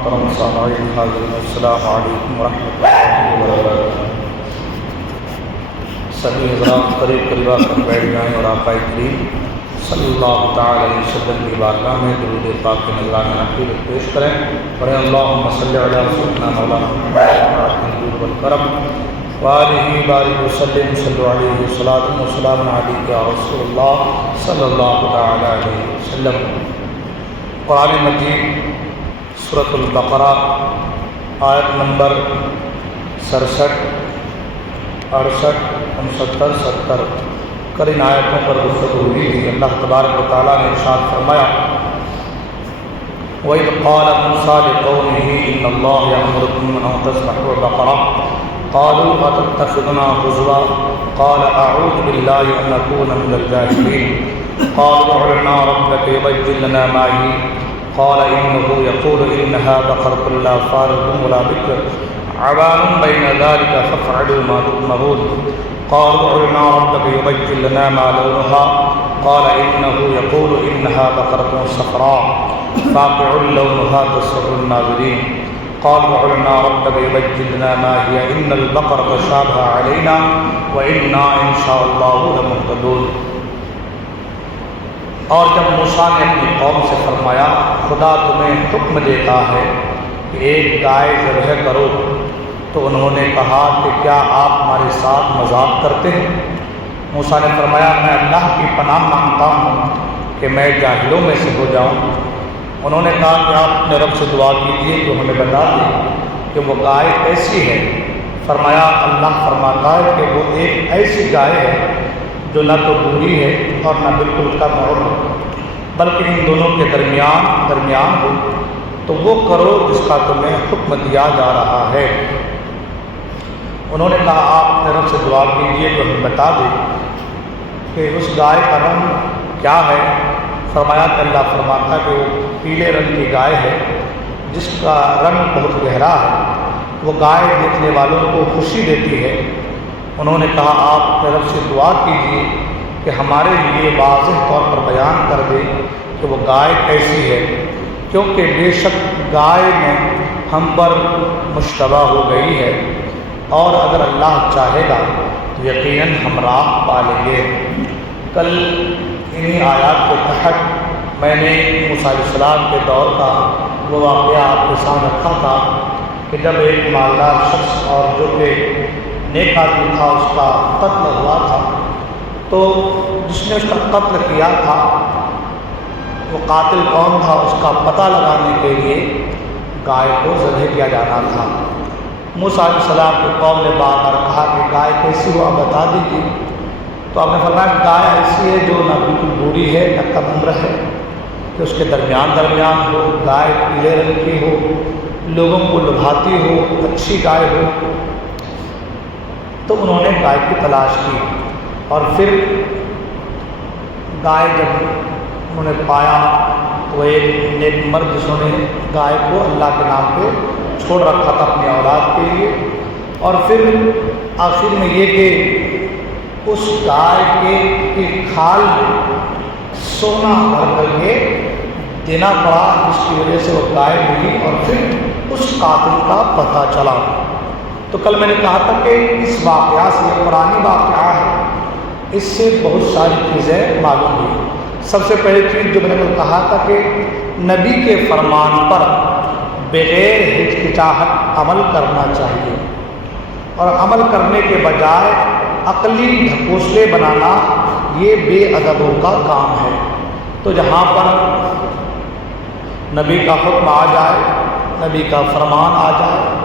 محترم سامعین حاضرین السلام علیکم ورحمۃ اللہ وبرکاتہ۔ سبھی حضرات قریب قریبا کر بیٹھ جائیں اور آقا کریم صلی اللہ تعالی علیہ وسلم کی بارگاہ میں درود پاک کے نذرانہ حقیقت پیش کریں، پڑھیں اللہم صلی علی سیدنا مولانا محمد والکرم وآلہ بارک وسلم صلی علیہ وسلم وسلام علیک یا رسول اللہ صلی اللہ تعالی علیہ وسلم۔ قرآن مجید سورۃ البقرہ آیت نمبر 67، 68، 69، 70 کر ان آیتوں پر گفتگو ہوئی تھی۔ اللہ تبارک و تعالیٰ نے ارشاد فرمایا وَإِذْ قَالَ مُوسَىٰ لِقَوْمِهِ إِنَّ اللَّهَ يَأْمُرُكُمْ أَن تَذْبَحُوا بَقَرَةً قَالُوا أَتَتَّخِذُنَا هُزُوًا قَالَ أَعُوذُ بِاللَّهِ أَنْ أَكُونَ مِنَ الْجَاهِلِينَ قَالُوا ادْعُ لَنَا رَبَّكَ يُبَيِّن لَّنَا مَا هِيَ قَالَ إِنَّهُ يَقُولُ إِنَّهَا بَقَرَةٌ لَّا فَارِضٌ وَلَا بِكْرٌ عَوَانٌ بَيْنَ ذَلِكَ فَافْعَلُوا مَا تُؤْمَرُونَ قَالُوا ادْعُ لَنَا رَبَّكَ يُبَيِّن لَّنَا مَا لَوْنُهَا قَالَ إِنَّهُ يَقُولُ إِنَّهَا بَقَرَةٌ صَفْرَاءُ فَاقِعٌ لَّوْنُهَا تَسُرُّ النَّاظِرِينَ قَالُوا ادْعُ لَنَا رَبَّكَ يُبَيِّن لَّنَا مَا هِيَ إِنَّ الْبَقَرَ تَشَابَهَ عَلَيْنَا وَإِنَّا إِن شَاءَ اللَّهُ لَمُهْتَدُونَ۔ اور جب موسیٰ نے اپنی قوم سے فرمایا خدا تمہیں حکم دیتا ہے کہ ایک گائے ذبح کرو، تو انہوں نے کہا کہ کیا آپ ہمارے ساتھ مذاق کرتے ہیں؟ موسیٰ نے فرمایا میں اللہ کی پناہ مانگتا ہوں کہ میں جاہلوں میں سے ہو جاؤں۔ انہوں نے کہا کہ آپ اپنے رب سے دعا کیجیے کہ ہمیں بتا دیں کہ وہ گائے کیسی ہے۔ فرمایا اللہ فرماتا ہے کہ وہ ایک ایسی گائے ہے جو نہ تو بوڑھی ہے اور نہ بالکل کم عمر ہو، بلکہ ان دونوں کے درمیان ہو، تو وہ کرو جس کا تمہیں حکم دیا جا رہا ہے۔ انہوں نے کہا آپ اپنے رب سے دعا کیجیے کہ ہمیں بتا دیں کہ اس گائے کا رنگ کیا ہے۔ فرمایا کہ اللہ فرماتا کہ وہ پیلے رنگ کی گائے ہے جس کا رنگ بہت گہرا ہے، وہ گائے دیکھنے والوں کو خوشی دیتی ہے۔ انہوں نے کہا آپ اپنے رب سے دعا کیجیے کہ ہمارے لیے واضح طور پر بیان کر دے کہ وہ گائے کیسی ہے، کیونکہ بے شک گائے میں ہم پر مشتبہ ہو گئی ہے، اور اگر اللہ چاہے گا تو یقیناً ہم راہ پالیں گے۔ کل انہی آیات کے تحت میں نے موسیٰ علیہ السلام کے دور کا وہ واقعہ آپ کے سامنے رکھا تھا کہ جب ایک مالدار شخص اور جو کہ نیک آدمی تھا اس کا قتل ہوا تھا، تو جس نے اس کا قتل کیا تھا وہ قاتل کون تھا اس کا پتہ لگانے کے لیے گائے کو ذبح کیا جانا تھا۔ موسیٰ علیہ السلام کی قوم نے بار بار کہا کہ گائے کیسی ہو آپ بتا دیجیے، تو آپ نے فرمایا گائے ایسی ہے جو نہ بالکل بوڑھی ہے نہ کم عمر ہے، کہ اس کے درمیان ہو، گائے پیلے رنگ کی ہو، لوگوں کو لبھاتی ہو، اچھی گائے ہو۔ تو انہوں نے گائے کی تلاش کی، اور پھر گائے جب انہوں نے پایا تو ایک نیک مرد جسوں نے گائے کو اللہ کے نام پہ چھوڑ رکھا تھا اپنی اولاد کے لیے، اور پھر آخر میں یہ کہ اس گائے کے کھال میں سونا بھر کر کے دینا پڑا، جس کی وجہ سے وہ گائے ملی اور پھر اس قاتل کا پتہ چلا۔ تو کل میں نے کہا تھا کہ اس واقعہ سے، یہ قرآنی واقعہ ہے، اس سے بہت ساری چیزیں معلوم ہوئی۔ سب سے پہلی چیز جو میں نے کل کہا تھا کہ نبی کے فرمان پر بغیر ہچکچاہٹ عمل کرنا چاہیے، اور عمل کرنے کے بجائے عقلی ڈھکوسلے بنانا یہ بے ادبوں کا کام ہے۔ تو جہاں پر نبی کا حکم آ جائے، نبی کا فرمان آ جائے،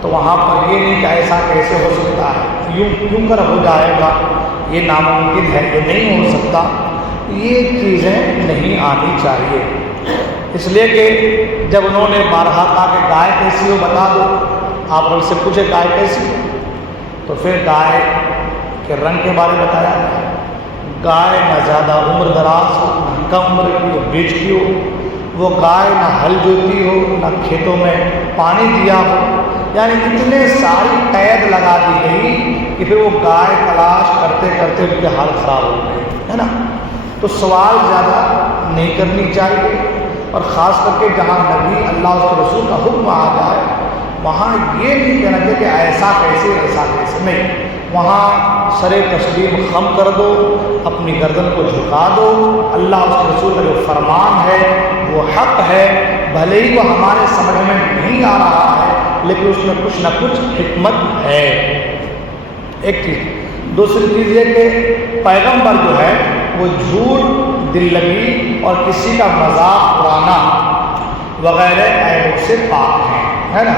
تو وہاں پر یہ نہیں کہ ایسا کیسے ہو سکتا ہے، یوں کر ہو جائے گا، یہ ناممکن ہے، یہ نہیں ہو سکتا، یہ چیزیں نہیں آنی چاہیے۔ اس لیے کہ جب انہوں نے بارہا کہا کہ گائے کیسی ہو بتا دو، آپ ان سے پوچھے گائے کیسی ہو، تو پھر گائے کے رنگ کے بارے میں بتایا گیا۔ گائے نہ زیادہ عمر دراز ہو، نہ کم عمر کی ہو، بیچ کی ہو، وہ گائے نہ ہل جوتی ہو، نہ کھیتوں میں پانی دیا ہو، یعنی اتنے ساری قید لگا دی گئی کہ پھر وہ گائے تلاش کرتے کرتے ان کے حال خراب ہو گئے، ہے نا۔ تو سوال زیادہ نہیں کرنی چاہیے، اور خاص کر کے جہاں نبی اللہ اور رسول کا حکم آ جائے وہاں یہ نہیں کہنا چاہیے کہ ایسا کیسے نہیں، وہاں سر تسلیم خم کر دو، اپنی گردن کو جھکا دو، اللہ اور رسول کا جو فرمان ہے وہ حق ہے، بھلے ہی وہ ہمارے سمجھ میں نہیں آ رہا ہے لیکن اس میں کچھ نہ کچھ حکمت ہے، ایک چیز۔ دوسری چیز یہ کہ پیغمبر جو ہے وہ جھوٹ، دل لگی اور کسی کا مذاق اڑانا وغیرہ عیبوں سے پاک ہیں، ہے نا۔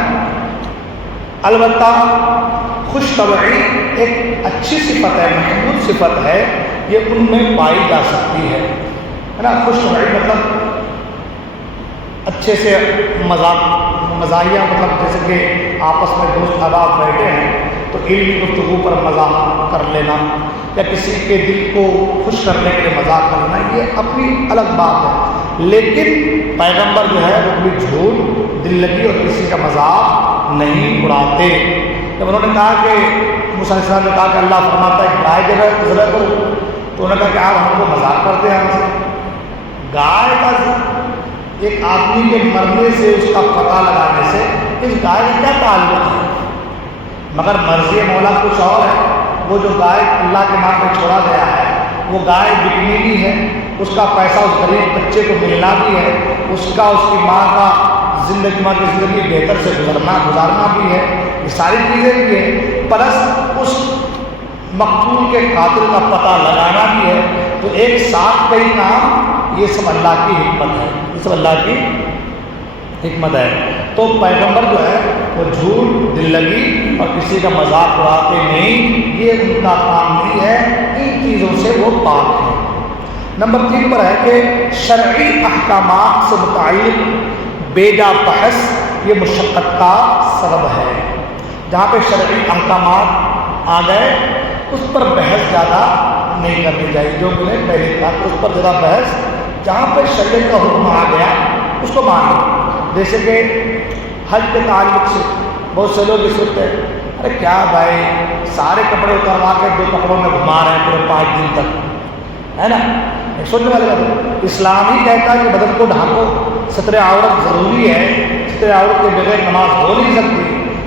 البتہ خوش طبعی ایک اچھی صفت ہے، محمود صفت ہے، یہ ان میں پائی جا سکتی ہے نا۔ خوش طبعی مطلب اچھے سے مزاحیہ، مطلب جیسے کہ آپس میں دوست احباب بیٹھے ہیں تو علمی گفتگو پر مزاح کر لینا یا کسی کے دل کو خوش کرنے کے لیے مذاق کرنا، یہ اپنی الگ بات ہے، لیکن پیغمبر جو ہے وہ کبھی جھوٹ، دل لگی اور کسی کا مذاق نہیں اڑاتے۔ جب انہوں نے کہا کہ موسیٰ علیہ السلام نے کہا کہ اللہ فرماتا ہے گائے ذبح کرو، تو انہوں نے کہا کہ آپ ہم کو مذاق کرتے ہیں ہم سے۔ گائے کا ایک آدمی کے مرنے سے، اس کا پتہ لگانے سے اس گائے کا کیا تعلق ہے؟ مگر مرضی مولا کچھ اور ہے۔ وہ جو گائے اللہ کے نام پہ چھوڑا گیا ہے وہ گائے بکنی بھی ہے، اس کا پیسہ اس غریب بچے کو ملنا بھی ہے، اس کا اس کی ماں کا زندگی بہتر سے گزارنا بھی ہے، یہ ساری چیزیں بھی ہیں، پلس اس مقتول کے قاتل کا پتہ لگانا بھی ہے، تو ایک ساتھ کئی کام، یہ سب اللہ کی حکمت ہے، یہ سب اللہ کی حکمت ہے۔ تو پیغمبر جو ہے وہ جھوٹ، دل لگی اور کسی کا مذاق اڑاتے نہیں، یہ ان کا کام نہیں ہے، ان چیزوں سے وہ پاک ہے۔ نمبر 3 پر ہے کہ شرعی احکامات سے متعلق بے جا بحث یہ مشقت کا سبب ہے۔ جہاں پہ شرعی احکامات آ گئے اس پر بحث زیادہ نہیں کرنی چاہیے، جو میں نے پہلے کہا کہ اس پر زیادہ بحث، جہاں پہ شریعت کا حکم آ گیا اس کو مان لو۔ جیسے کہ حج کے تعلق سے بہت سے لوگ یہ سوچتے ہیں ارے کیا بھائی سارے کپڑے اتروا کے 2 کپڑوں میں گھما رہے ہیں پورے 5 دن تک، ہے نا۔ ایک سوچنے والی بات ہے، اسلام ہی کہتا ہے کہ بدن کو ڈھانکو، ستر عورت ضروری ہے، ستر عورت کے بغیر نماز ہو نہیں سکتی،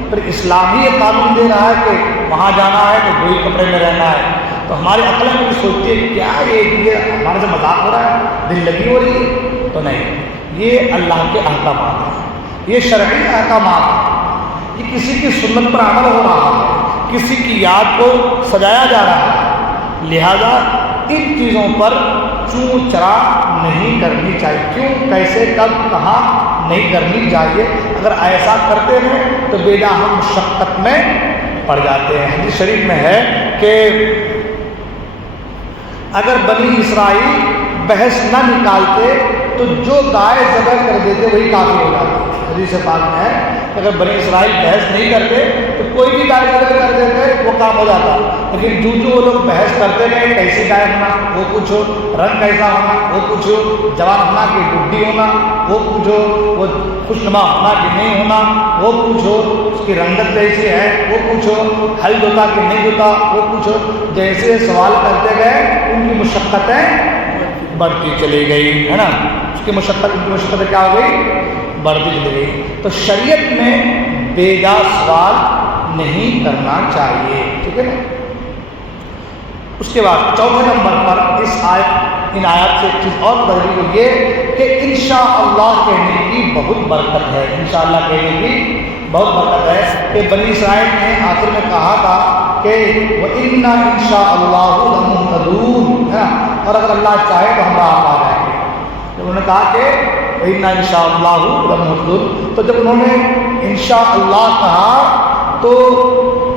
پھر اسلام ہی یہ قانون دے رہا ہے کہ وہاں جانا ہے تو 2 ہی کپڑے میں رہنا ہے، تو ہماری عقل میں بھی سوچتی ہے کیا یہ ہمارے سے مذاق ہو رہا ہے، دل لگی ہو رہی ہے؟ تو نہیں، یہ اللہ کے احکامات ہیں، یہ شرعی احکامات ہیں، یہ کسی کی سنت پر عمل ہو رہا ہے، کسی کی یاد کو سجایا جا رہا ہے، لہذا ان چیزوں پر چوں چرا نہیں کرنی چاہیے، کیوں، کیسے، کب، کہاں نہیں کرنی چاہیے۔ اگر ایسا کرتے ہیں تو بے جا ہم مشقت میں پڑ جاتے ہیں۔ حدیث شریف میں ہے کہ اگر بنی اسرائیل بحث نہ نکالتے تو جو گائے ذبح کر دیتے وہی کافی ہو جاتا۔ حدیث پاک میں ہے کہ اگر بنی اسرائیل بحث نہیں کرتے تو کوئی بھی گائے ذبح کر دیتے وہ کام ہو جاتا، لیکن جو وہ لوگ بحث کرتے گئے کیسی گائے ہونا وہ پوچھو، رنگ کیسا ہونا وہ پوچھو، جوان ہونا کہ بڈھی ہونا وہ پوچھو، وہ خوشنما ہونا کہ نہیں ہونا وہ پوچھو، اس کی رنگت کیسی ہے وہ پوچھو، ہل جوتا کہ نہیں جوتا وہ پوچھو، جیسے سوال کرتے گئے ان کی مشقتیں بڑھتی چلی گئی، ہے نا، اس کی مشقتیں کیا ہو گئی؟ بڑھتی چلی گئی۔ تو شریعت میں بے جا سوال نہیں کرنا چاہیے، ٹھیک ہے نا۔ اس کے بعد 4 نمبر پر ان آیات سے ایک چیز اور بدلی کو یہ کہ انشاءاللہ کہنے کی بہت برکت ہے، انشاءاللہ کہنے کی بہت برکت ہے، کہ بنی اسرائیل نے آخر میں کہا تھا کہ وَإِنَّا إِنْ شَاءَ اللَّهُ لَمُهْتَدُونَ، ہے نا، اور اگر اللہ چاہے تو ہم راہ پا جائیں گے۔ جب انہوں نے کہا کہ وَإِنَّا إِنْ شَاءَ اللَّهُ لَمُهْتَدُونَ، تو جب انہوں نے انشاءاللہ کہا تو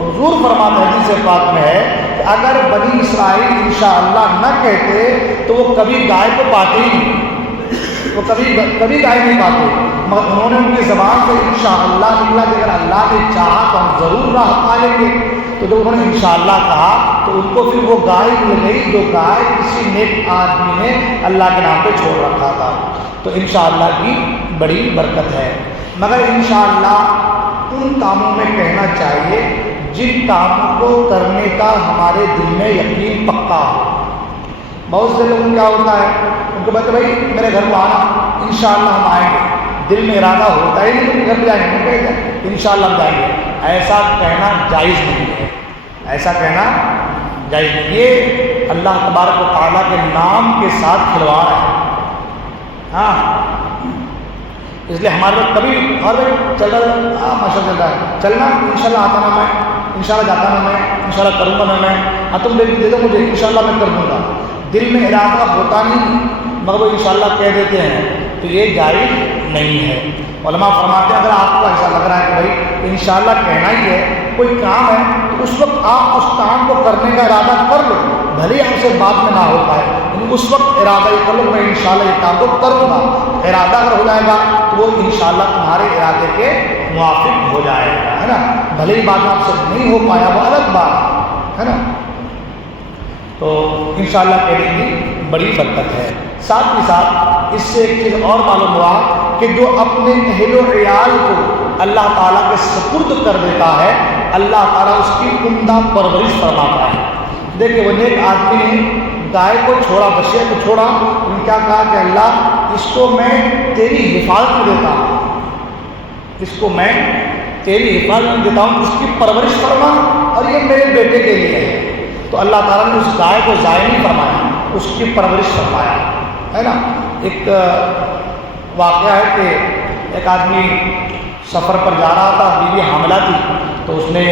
حضور فرماتے ہیں حدیث پاک میں ہے کہ اگر بنی اسرائیل انشاءاللہ نہ کہتے تو وہ کبھی گائے کو پاتے ہی نہیں، وہ کبھی گائے نہیں پاتے، مگر انہوں نے ان کی زبان سے انشاءاللہ نکلا کہ اگر اللہ نے چاہا تو ہم ضرور راہ پا لیں گے۔ تو جب انہوں نے انشاءاللہ کہا تو ان کو پھر وہ گائے مل گئی جو گائے کسی نیک آدمی نے اللہ کے نام پہ چھوڑ رکھا تھا۔ تو انشاءاللہ کی بڑی برکت ہے، مگر انشاءاللہ ان کاموں میں کہنا چاہیے جن کاموں کو کرنے کا ہمارے دل میں یقین پکا ہو۔ بہت سے لوگوں کیا ہوتا ہے ان کو بولتے بھائی میرے گھر کو آنا، انشاءاللہ ہم آئیں گے، دل میں ارادہ ہوتا ہی نہیں تو گھر جائیں گے، انشاءاللہ ہم جائیں گے، ایسا کہنا جائز نہیں ہے، ایسا کہنا جائز نہیں۔ یہ اللہ تبارک و تعالیٰ کے نام کے ساتھ کھلواڑ ہے۔ ہاں اس لیے ہمارے لوگ کبھی اور چل رہا ماشاء چل رہا ہے، چلنا انشاءاللہ آتا نا میں، انشاءاللہ جاتا نا میں، انشاءاللہ کروں گا نا میں، ہاں تم دے دو مجھے، انشاءاللہ میں کر دوں گا۔ دل میں ارادہ ہوتا نہیں مگر وہ انشاءاللہ کہہ دیتے ہیں، تو یہ جائز نہیں ہے۔ علماء فرماتے ہیں اگر آپ کو ایسا لگ رہا ہے کہ بھائی انشاءاللہ کہنا ہی ہے، کوئی کام ہے تو اس وقت آپ اس کام کو کرنے کا ارادہ کر لو، بھلے ہی ہم سے بعد میں نہ ہو پائے، لیکن اس وقت ارادہ ہی کر لو میں انشاءاللہ یہ کام کو کروں گا۔ ارادہ اگر ہو جائے گا تو وہ انشاءاللہ تمہارے ارادے کے موافق ہو جائے گا، ہے نا۔ بھلے ہی بات آپ سے نہیں ہو پایا وہ الگ بات ہے نا۔ تو انشاءاللہ کہنے کی بڑی برکت ہے۔ ساتھ ہی ساتھ اس سے ایک چیز اور معلوم ہوا کہ جو اپنے اہل و عیال کو اللہ تعالیٰ کے سپرد کر دیتا ہے، اللہ تعالیٰ اس کی عمدہ پرورش فرماتا ہے۔ دیکھیں وہ نیک آدمی نے گائے کو چھوڑا، بچے کو چھوڑا، انہوں نے کیا کہا کہ اللہ اس کو میں تیری حفاظت میں دیتا ہوں، اس کو میں تیری حفاظت میں دیتا ہوں، اس کی پرورش فرما، اور یہ میرے بیٹے کے لیے ہے۔ تو اللہ تعالیٰ نے اس گائے کو ضائع نہیں فرمایا، اس کی پرورش فرمایا، ہے نا۔ ایک واقعہ ہے کہ ایک آدمی سفر پر جا رہا تھا، بیوی حاملہ تھی، تو اس نے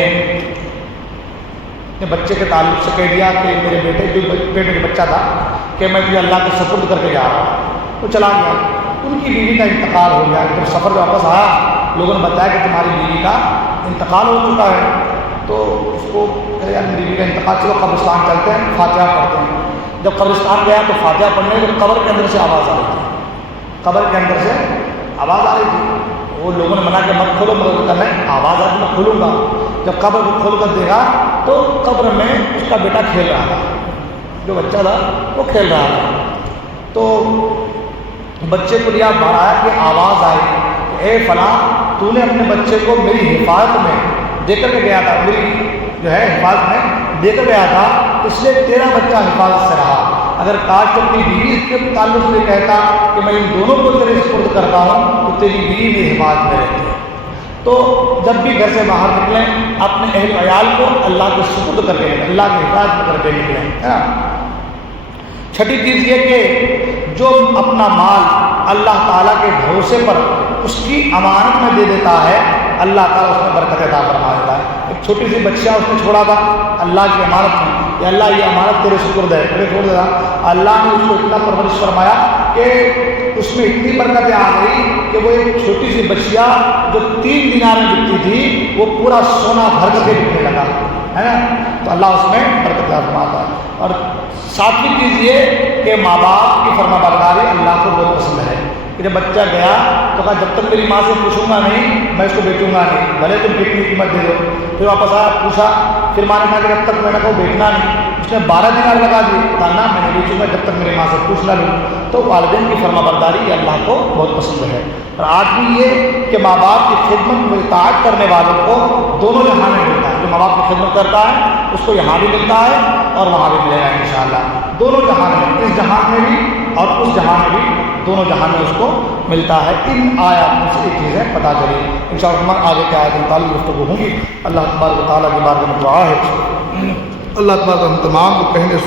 اپنے بچے کے تعلق سے کہہ دیا کہ میرے بیٹے جو بیٹے کا بچہ تھا کہ میں تجھے اللہ کے سپرد کر کے جا رہا ہوں۔ وہ چلا گیا، ان کی بیوی کا انتقال ہو گیا۔ جب سفر سے واپس آیا لوگوں نے بتایا کہ تمہاری بیوی کا انتقال ہو چکا ہے، تو اس کو کہ یار میری بیوی کا انتقال، چلو قبرستان چلتے ہیں، فاتحہ پڑھتے ہیں۔ جب قبرستان گیا تو فاتحہ پڑھنے میں قبر کے اندر سے آواز آ رہی تھی، قبر کے اندر سے آواز آ رہی تھی۔ وہ لوگوں نے منع کہ مت کھولو، مگر کہنا ہے آواز آتی میں کھولوں گا۔ جب قبر کو کھول کر دیکھا تو قبر میں اس کا بیٹا کھیل رہا تھا، جو بچہ تھا وہ کھیل رہا تھا۔ تو بچے کو لیا باہر آیا کہ آواز آئی کہ اے فلاں، تو نے اپنے بچے کو میری حفاظت میں دے کر کے گیا تھا، میری جو ہے حفاظت میں دے کر گیا تھا، اس لیے تیرا بچہ حفاظت سے رہا۔ اگر کاش تو اپنی بیوی کے تعلق سے کہتا کہ میں ان دونوں کو تیرے سپرد کرتا ہوں تو تیری بیوی بھی حفاظت میں رہتی ہے۔ تو جب بھی گھر سے باہر نکلیں اپنے اہل و عیال کو اللہ کے سپرد کر کے، اللہ کی حفاظت کر کے نکلیں، ہے نا۔ چھٹی چیز یہ کہ جو اپنا مال اللہ تعالیٰ کے بھروسے پر اس کی امانت میں دے دیتا ہے، اللہ تعالیٰ اس میں برکت عطا فرما دیتا ہے۔ ایک چھوٹی سی بچہ اس نے چھوڑا تھا اللہ کی امانت میں، کہ اللہ یہ امانت تیرے سپرد ہے، تیرے چھوڑ دیتا۔ اللہ نے اس کو اتنا پرورش فرمایا کہ اس میں اتنی برکتیں آ گئی کہ وہ ایک چھوٹی سی بچیا جو 3 دینار میں بکتی تھی وہ پورا سونا بھر کے بکنے لگا، ہے نا۔ تو اللہ اس میں برکت عطا فرماتا ہے۔ اور ساتویں چیز یہ کہ ماں باپ کی فرما برداری اللہ کو بہت پسند ہے۔ کہ جب بچہ گیا تو کہا جب تک میری ماں سے پوچھوں گا نہیں میں اس کو بیچوں گا نہیں، بھلے تم کتنی قیمت دے دو۔ پھر واپس آیا پوچھا، پھر ماں نے کہا کہ جب تک میں نے کہا بیچنا نہیں، اس نے 12 دینار لگا دی، کہا نا میں نہیں بیچوں گا جب تک میری ماں سے پوچھ نہ لوں۔ تو والدین کی فرما برداری یہ اللہ کو بہت پسند ہے۔ اور آج بھی یہ کہ ماں باپ کی خدمت میں اطاعت کرنے والوں کو دونوں جہاں میں ملتا ہے، جو ماں باپ کی خدمت کرتا ہے اس کو یہاں بھی ملتا ہے اور وہاں بھی ملے گا انشاءاللہ، دونوں جہاں میں، اس جہان میں بھی اور اس جہان میں بھی، دونوں جہان میں اس کو ملتا ہے۔ ان آیات میں سے ایک چیزیں پتہ چلی، انشاءاللہ آگے کے آیات متعلق گفتگو ہوگی۔ اللہ تبارک و تعالیٰ کی بارگاہ میں دعا ہے اللہ تبارک ہم تمام کو کہنے